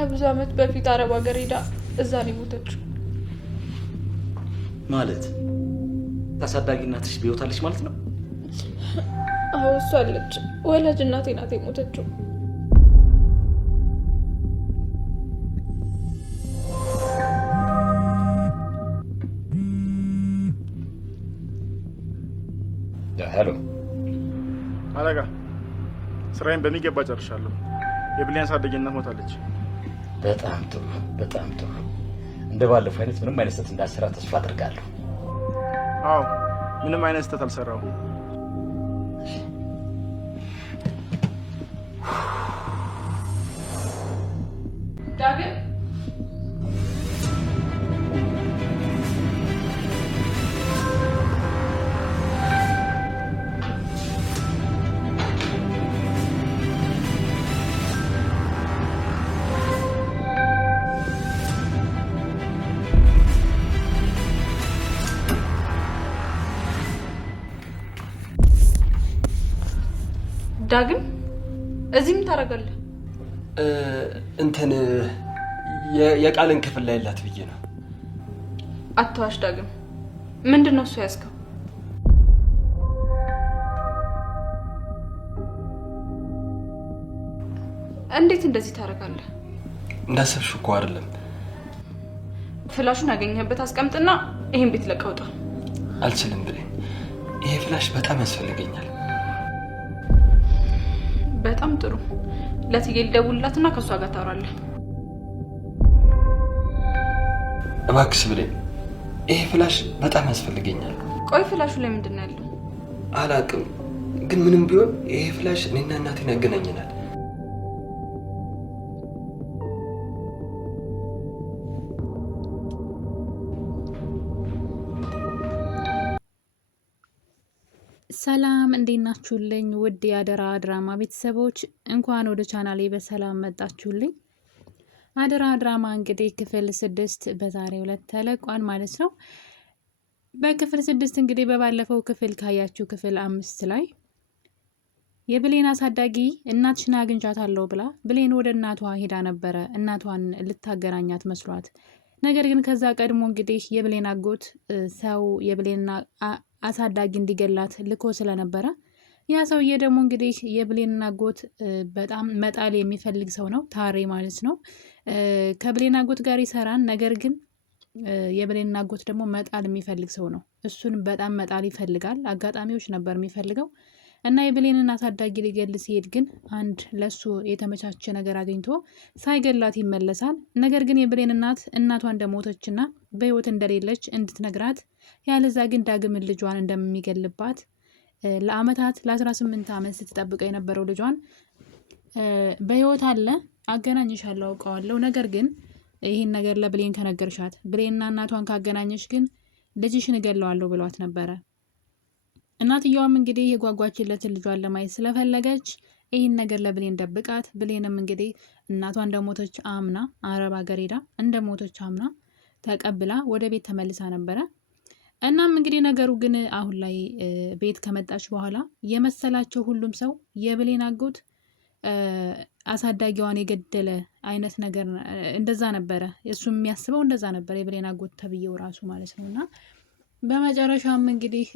ከብዙ አመት በፊት አረብ ሀገር ሄዳ እዛ ነው የሞተችው። ማለት ታሳዳጊ እናትሽ ቢወታለች ማለት ነው? አዎ እሷ አለች። ወላጅ እናቴ ናት የሞተችው። ሄሎ አለቃ፣ ስራዬን በሚገባ ጨርሻለሁ። የብሌን አሳዳጊ እናት ሞታለች። በጣም ጥሩ በጣም ጥሩ። እንደ ባለፈው አይነት ምንም አይነት ስህተት እንዳልሰራ ተስፋ አድርጋለሁ። አዎ ምንም አይነት ስህተት አልሰራሁም። ዳግም ዳግም እዚህ ምን ታደርጋለህ? እንትን የቃልን ክፍል ላይ ያላት ብዬ ነው። አትዋሽ ዳግም። ምንድን ነው እሱ ያዝከው? እንዴት እንደዚህ ታደርጋለህ? እንዳሰብሽ እኮ አይደለም። ፍላሹን ያገኘህበት አስቀምጥና ይሄን ቤት ለቀውጣ። አልችልም ብሌን፣ ይሄ ፍላሽ በጣም ያስፈልገኛል። በጣም ጥሩ። ለትዬ ልደውልላትና ከሷ ጋር ታወራለህ። እባክሽ ብሌን፣ ይሄ ፍላሽ በጣም ያስፈልገኛል። ቆይ ፍላሹ ላይ ምንድን ነው ያለው? አላውቅም፣ ግን ምንም ቢሆን ይሄ ፍላሽ እኔና እናቴን ያገናኘናል። ሰላም እንዴት ናችሁልኝ? ውድ የአደራ ድራማ ቤተሰቦች እንኳን ወደ ቻናሌ በሰላም መጣችሁልኝ። አደራ ድራማ እንግዲህ ክፍል 6 በዛሬው ዕለት ተለቋል ማለት ነው። በክፍል 6 እንግዲህ በባለፈው ክፍል ካያችሁ ክፍል 5 ላይ የብሌን አሳዳጊ እናትሽን አግኝቻታለሁ ብላ ብሌን ወደ እናቷ ሄዳ ነበረ፣ እናቷን ልታገናኛት መስሏት። ነገር ግን ከዛ ቀድሞ እንግዲህ የብሌን አጎት ሰው የብሌን አሳዳጊ እንዲገላት ልኮ ስለነበረ ያ ሰውዬ ደግሞ እንግዲህ የብሌን አጎት በጣም መጣል የሚፈልግ ሰው ነው፣ ታሬ ማለት ነው። ከብሌን አጎት ጋር ይሰራን፣ ነገር ግን የብሌን አጎት ደግሞ መጣል የሚፈልግ ሰው ነው። እሱን በጣም መጣል ይፈልጋል። አጋጣሚዎች ነበር የሚፈልገው እና የብሌንን አሳዳጊ ሊገል ሲሄድ ግን አንድ ለሱ የተመቻቸ ነገር አግኝቶ ሳይገላት ይመለሳል። ነገር ግን የብሌን እናቷ እንደሞተችና በህይወት እንደሌለች እንድትነግራት፣ ያለዛ ግን ዳግምን ልጇን እንደሚገልባት ለአመታት ለ18 ዓመት ስትጠብቀው የነበረው ልጇን በህይወት አለ፣ አገናኝሻለሁ፣ አውቀዋለሁ፣ ነገር ግን ይህን ነገር ለብሌን ከነገርሻት ብሌንና እናቷን ካገናኘሽ ግን ልጅሽን እገለዋለሁ ብሏት ነበረ። እናትየዋም እንግዲህ የጓጓችለትን ልጇን ለማየት ስለፈለገች ይህን ነገር ለብሌን ደብቃት፣ ብሌንም እንግዲህ እናቷ እንደሞተች አምና አረብ ሀገር ሄዳ እንደሞተች አምና ተቀብላ ወደ ቤት ተመልሳ ነበረ። እናም እንግዲህ ነገሩ ግን አሁን ላይ ቤት ከመጣች በኋላ የመሰላቸው ሁሉም ሰው የብሌን አጎት አሳዳጊዋን የገደለ አይነት ነገር እንደዛ ነበረ። እሱ የሚያስበው እንደዛ ነበር፣ የብሌን አጎት ተብዬው ራሱ ማለት ነው። እና በመጨረሻም እንግዲህ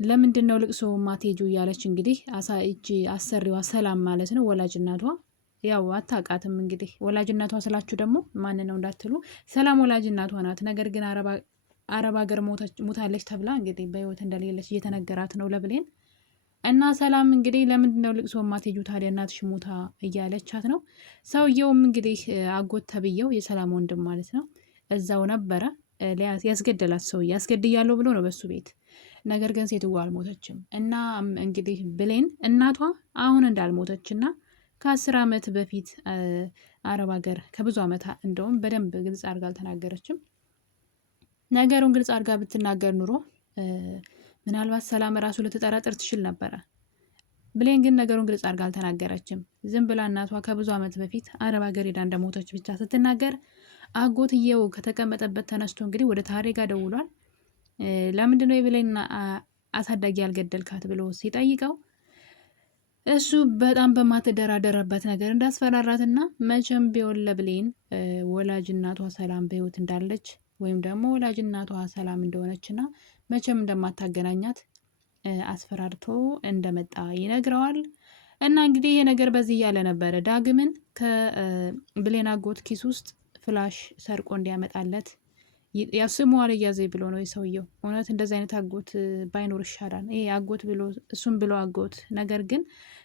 ለምንድን ነው ልቅሶ ማቴጁ እያለች እንግዲህ እጅ አሰሪዋ ሰላም ማለት ነው ወላጅ እናቷ፣ ያው አታውቃትም እንግዲህ ወላጅ እናቷ ስላችሁ ደግሞ ማን ነው እንዳትሉ፣ ሰላም ወላጅ እናቷ ናት። ነገር ግን አረብ ሀገር ሞታለች ተብላ እንግዲህ በህይወት እንደሌለች እየተነገራት ነው ለብሌን። እና ሰላም እንግዲህ ለምንድን ነው ልቅሶ ማቴጁ ታዲያ እናትሽ ሞታ እያለቻት ነው። ሰውየውም እንግዲህ አጎት ተብዬው የሰላም ወንድም ማለት ነው እዛው ነበረ። ያስገደላት ሰውዬ ያስገድያለሁ ብሎ ነው በሱ ቤት። ነገር ግን ሴትዋ አልሞተችም። እና እንግዲህ ብሌን እናቷ አሁን እንዳልሞተች እና ከ10 ዓመት በፊት አረብ ሀገር ከብዙ ዓመት እንደውም በደንብ ግልጽ አድርጋ አልተናገረችም። ነገሩን ግልጽ አድርጋ ብትናገር ኑሮ ምናልባት ሰላም ራሱ ልትጠራጥር ትችል ነበረ። ብሌን ግን ነገሩን ግልጽ አድርጋ አልተናገረችም። ዝም ብላ እናቷ ከብዙ ዓመት በፊት አረብ ሀገር ሄዳ እንደሞተች ብቻ ስትናገር አጎትየው ከተቀመጠበት ተነስቶ እንግዲህ ወደ ታሬ ጋር ደውሏል። ለምንድነው የብሌን አሳዳጊ ያልገደልካት ብሎ ሲጠይቀው እሱ በጣም በማትደራደረበት ነገር እንዳስፈራራትና መቼም ቢሆን ለብሌን ወላጅ እናቷ ሰላም በህይወት እንዳለች ወይም ደግሞ ወላጅ እናቷ ሰላም እንደሆነችና መቼም እንደማታገናኛት አስፈራርቶ እንደመጣ ይነግረዋል። እና እንግዲህ ይሄ ነገር በዚህ እያለ ነበረ ዳግምን ከብሌን አጎት ኪስ ውስጥ ፍላሽ ሰርቆ እንዲያመጣለት ያው ስሙ አልያዘኝ ብሎ ነው የሰውየው። እውነት እንደዚህ አይነት አጎት ባይኖር ይሻላል። ይሄ አጎት ብሎ እሱም ብሎ አጎት፣ ነገር ግን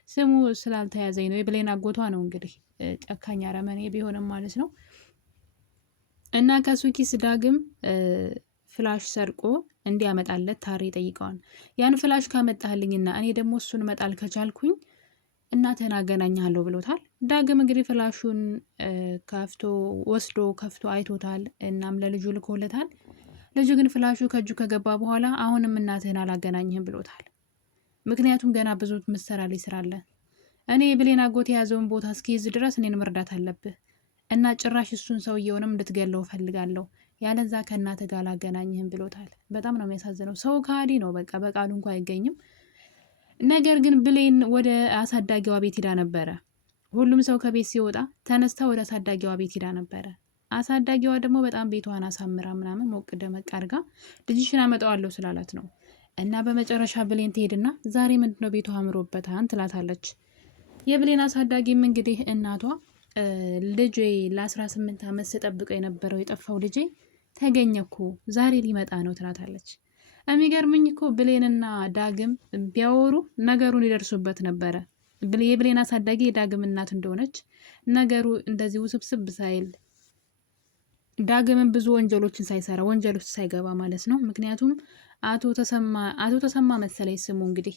ስሙ ስላልተያዘኝ ነው። የብሌን አጎቷ ነው እንግዲህ ጨካኝ አረመኔ ቢሆንም ማለት ነው። እና ከሱ ኪስ ዳግም ፍላሽ ሰርቆ እንዲያመጣለት ታሬ ጠይቀዋል። ያን ፍላሽ ካመጣልኝና እኔ ደግሞ እሱን መጣል ከቻልኩኝ እናትህን አገናኝሃለሁ ብሎታል። ዳግም እንግዲህ ፍላሹን ከፍቶ አይቶታል። እናም ለልጁ ልኮለታል። ልጁ ግን ፍላሹ ከእጁ ከገባ በኋላ አሁንም እናትህን አላገናኝህም ብሎታል። ምክንያቱም ገና ብዙ ምሰራልኝ ስራ አለ። እኔ የብሌን አጎት የያዘውን ቦታ እስኪይዝ ድረስ እኔን መርዳት አለብህ እና ጭራሽ እሱን ሰውየውንም እንድትገለው እፈልጋለሁ፣ ያለዛ ከእናትህ ጋር አላገናኝህም ብሎታል። በጣም ነው የሚያሳዝነው። ሰው ከሃዲ ነው። በቃ በቃሉ እንኳ አይገኝም። ነገር ግን ብሌን ወደ አሳዳጊዋ ቤት ሄዳ ነበረ። ሁሉም ሰው ከቤት ሲወጣ ተነስታ ወደ አሳዳጊዋ ቤት ሄዳ ነበረ። አሳዳጊዋ ደግሞ በጣም ቤቷን አሳምራ ምናምን ሞቅ ደመቅ አድርጋ ልጅሽን አመጣዋለሁ ስላላት ነው። እና በመጨረሻ ብሌን ትሄድና ዛሬ ምንድነው ቤቷ አምሮበታን ትላታለች። የብሌን አሳዳጊም እንግዲህ እናቷ ልጄ ለ18 ዓመት ስጠብቀው የነበረው የጠፋው ልጄ ተገኘኩ ዛሬ ሊመጣ ነው ትላታለች። የሚገርምኝ እኮ ብሌንና ዳግም ቢያወሩ ነገሩን ይደርሱበት ነበረ። የብሌን አሳዳጊ የዳግም እናት እንደሆነች ነገሩ እንደዚህ ውስብስብ ሳይል ዳግምን ብዙ ወንጀሎችን ሳይሰራ ወንጀል ውስጥ ሳይገባ ማለት ነው። ምክንያቱም አቶ ተሰማ መሰለኝ ስሙ እንግዲህ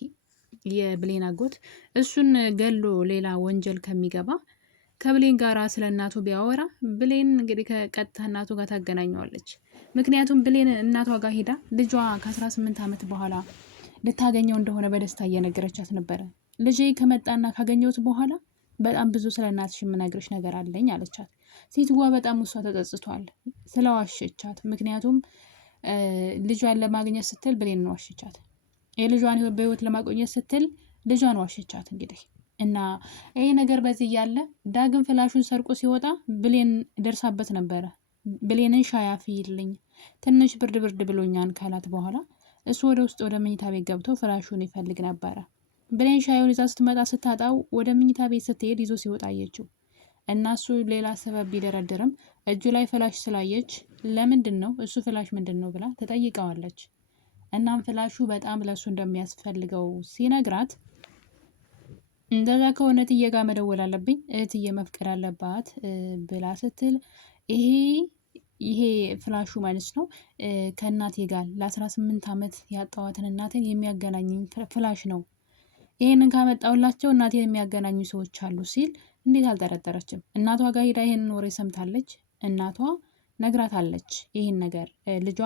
የብሌን አጎት፣ እሱን ገሎ ሌላ ወንጀል ከሚገባ ከብሌን ጋር ስለ እናቱ ቢያወራ ብሌን እንግዲህ ከቀጥታ እናቱ ጋር ታገናኘዋለች። ምክንያቱም ብሌን እናቷ ጋር ሄዳ ልጇ ከ18 ዓመት በኋላ ልታገኘው እንደሆነ በደስታ እየነገረቻት ነበረ። ልጄ ከመጣና ካገኘሁት በኋላ በጣም ብዙ ስለ እናትሽ የምነግርሽ ነገር አለኝ አለቻት። ሴትዋ በጣም ውሷ ተጸጽቷል ስለዋሸቻት። ምክንያቱም ልጇን ለማግኘት ስትል ብሌንን ዋሸቻት። የልጇን በህይወት ለማቆየት ስትል ልጇን ዋሸቻት እንግዲህ እና ይሄ ነገር በዚህ እያለ ዳግም ፍላሹን ሰርቆ ሲወጣ ብሌን ደርሳበት ነበረ። ብሌንን ሻይ አፍይልኝ ትንሽ ብርድ ብሎኛን ካላት በኋላ እሱ ወደ ውስጥ ወደ መኝታ ቤት ገብቶ ፍላሹን ይፈልግ ነበረ። ብሌን ሻዩን ይዛ ስትመጣ ስታጣው ወደ መኝታ ቤት ስትሄድ ይዞ ሲወጣ አየችው እና እሱ ሌላ ሰበብ ቢደረድርም እጁ ላይ ፍላሽ ስላየች ለምንድን ነው እሱ ፍላሽ ምንድን ነው ብላ ተጠይቀዋለች። እናም ፍላሹ በጣም ለሱ እንደሚያስፈልገው ሲነግራት እንደዛ ከሆነ እህትዬ ጋር መደወል አለብኝ፣ እህትዬ መፍቀድ አለባት ብላ ስትል ይሄ ፍላሹ ማለት ነው ከእናቴ ጋር ለ18 ዓመት ያጣዋትን እናቴን የሚያገናኝ ፍላሽ ነው። ይሄንን ካመጣውላቸው እናቴን የሚያገናኙ ሰዎች አሉ ሲል እንዴት አልጠረጠረችም? እናቷ ጋር ሄዳ ይሄንን ወሬ ሰምታለች። እናቷ ነግራታለች ይሄን ነገር ልጇ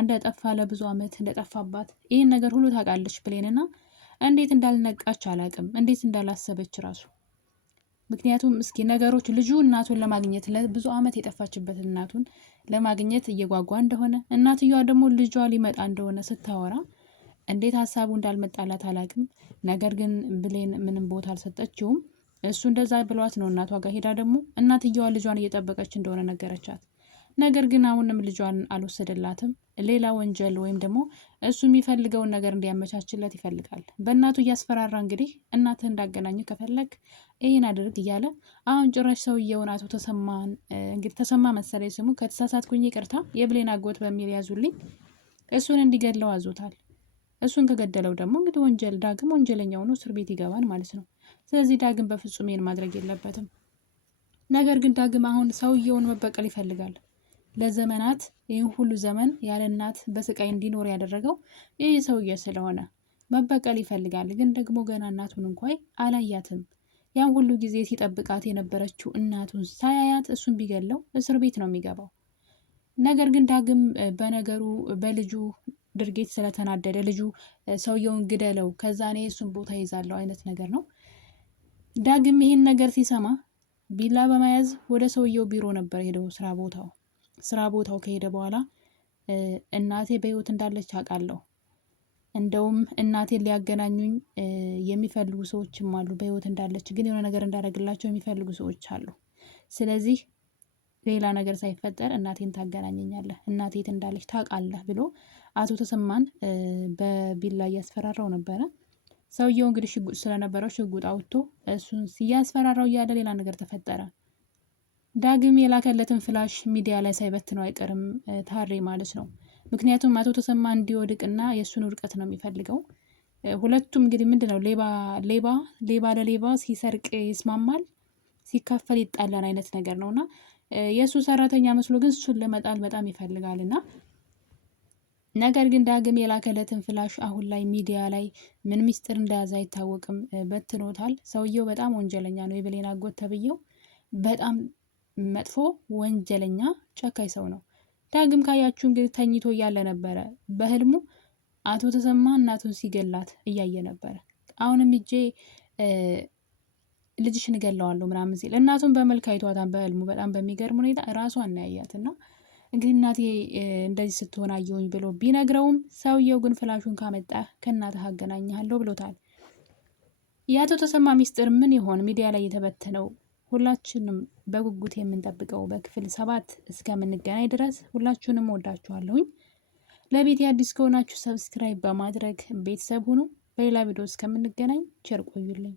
እንደጠፋ ለብዙ ዓመት እንደጠፋባት ይሄን ነገር ሁሉ ታውቃለች ብሌንና እንዴት እንዳልነቃች አላቅም፣ እንዴት እንዳላሰበች ራሱ። ምክንያቱም እስኪ ነገሮች ልጁ እናቱን ለማግኘት ለብዙ ዓመት የጠፋችበት እናቱን ለማግኘት እየጓጓ እንደሆነ እናትየዋ ደግሞ ልጇ ሊመጣ እንደሆነ ስታወራ እንዴት ሀሳቡ እንዳልመጣላት አላቅም። ነገር ግን ብሌን ምንም ቦታ አልሰጠችውም። እሱ እንደዛ ብሏት ነው እናቷ ጋር ሄዳ ደግሞ እናትየዋ ልጇን እየጠበቀች እንደሆነ ነገረቻት። ነገር ግን አሁንም ልጇን አልወሰደላትም። ሌላ ወንጀል ወይም ደግሞ እሱ የሚፈልገውን ነገር እንዲያመቻችለት ይፈልጋል። በእናቱ እያስፈራራ እንግዲህ እናትህ እንዳገናኙ ከፈለግ ይህን አድርግ እያለ አሁን ጭራሽ ሰውየውን አቶ ተሰማን እንግዲህ ተሰማ መሰለኝ ስሙ፣ ከተሳሳትኩኝ ይቅርታ፣ የብሌን አጎት በሚል ያዙልኝ፣ እሱን እንዲገድለው አዞታል። እሱን ከገደለው ደግሞ እንግዲህ ዳግም ወንጀለኛ ሆኖ እስር ቤት ይገባል ማለት ነው። ስለዚህ ዳግም በፍጹም ይህን ማድረግ የለበትም። ነገር ግን ዳግም አሁን ሰውየውን መበቀል ይፈልጋል። ለዘመናት ይህን ሁሉ ዘመን ያለ እናት በስቃይ እንዲኖር ያደረገው ይህ ሰውዬ ስለሆነ መበቀል ይፈልጋል። ግን ደግሞ ገና እናቱን እንኳን አላያትም። ያን ሁሉ ጊዜ ሲጠብቃት የነበረችው እናቱን ሳያያት እሱን ቢገለው እስር ቤት ነው የሚገባው። ነገር ግን ዳግም በነገሩ በልጁ ድርጊት ስለተናደደ ልጁ ሰውየውን ግደለው ከዛ እኔ እሱን ቦታ ይዛለው አይነት ነገር ነው። ዳግም ይህን ነገር ሲሰማ ቢላ በመያዝ ወደ ሰውየው ቢሮ ነበር ሄደው ስራ ቦታው ከሄደ በኋላ እናቴ በህይወት እንዳለች አውቃለሁ እንደውም እናቴን ሊያገናኙኝ የሚፈልጉ ሰዎችም አሉ። በህይወት እንዳለች ግን የሆነ ነገር እንዳደረግላቸው የሚፈልጉ ሰዎች አሉ። ስለዚህ ሌላ ነገር ሳይፈጠር እናቴን ታገናኘኛለህ፣ እናቴ የት እንዳለች ታውቃለህ ብሎ አቶ ተሰማን በቢላ እያስፈራራው ነበረ። ሰውየው እንግዲህ ሽጉጥ ስለነበረው ሽጉጥ አውጥቶ እሱን እያስፈራራው እያለ ሌላ ነገር ተፈጠረ። ዳግም የላከለትን ፍላሽ ሚዲያ ላይ ሳይበትነው አይቀርም ታሬ ማለት ነው። ምክንያቱም አቶ ተሰማ እንዲወድቅና የእሱን ውድቀት ነው የሚፈልገው። ሁለቱም እንግዲህ ምንድነው ሌባ ለሌባ ሲሰርቅ ይስማማል፣ ሲካፈል ይጣላን አይነት ነገር ነውና የእሱ ሰራተኛ መስሎ ግን እሱን ለመጣል በጣም ይፈልጋል። እና ነገር ግን ዳግም የላከለትን ፍላሽ አሁን ላይ ሚዲያ ላይ ምን ሚስጥር እንደያዘ አይታወቅም፣ በትኖታል። ሰውየው በጣም ወንጀለኛ ነው። የብሌን አጎት ተብዬው በጣም መጥፎ ወንጀለኛ ጨካኝ ሰው ነው። ዳግም ካያችሁ እንግዲህ ተኝቶ እያለ ነበረ በህልሙ አቶ ተሰማ እናቱን ሲገላት እያየ ነበረ። አሁንም እጄ ልጅሽን እገለዋለሁ ምናምን ሲል እናቱን በመልክ አይቷታን በህልሙ በጣም በሚገርም ሁኔታ ራሷን እናያያት። እና እንግዲህ እናቴ እንደዚህ ስትሆን አየሁኝ ብሎ ቢነግረውም ሰውየው ግን ፍላሹን ካመጣ ከእናትህ አገናኝሃለሁ ብሎታል። የአቶ ተሰማ ሚስጥር ምን ይሆን ሚዲያ ላይ የተበተነው? ሁላችንም በጉጉት የምንጠብቀው በክፍል 7 እስከምንገናኝ ድረስ ሁላችሁንም ወዳችኋለሁኝ። ለቤት አዲስ ከሆናችሁ ሰብስክራይብ በማድረግ ቤተሰብ ሁኑ። በሌላ ቪዲዮ እስከምንገናኝ ቸር ቆዩልኝ።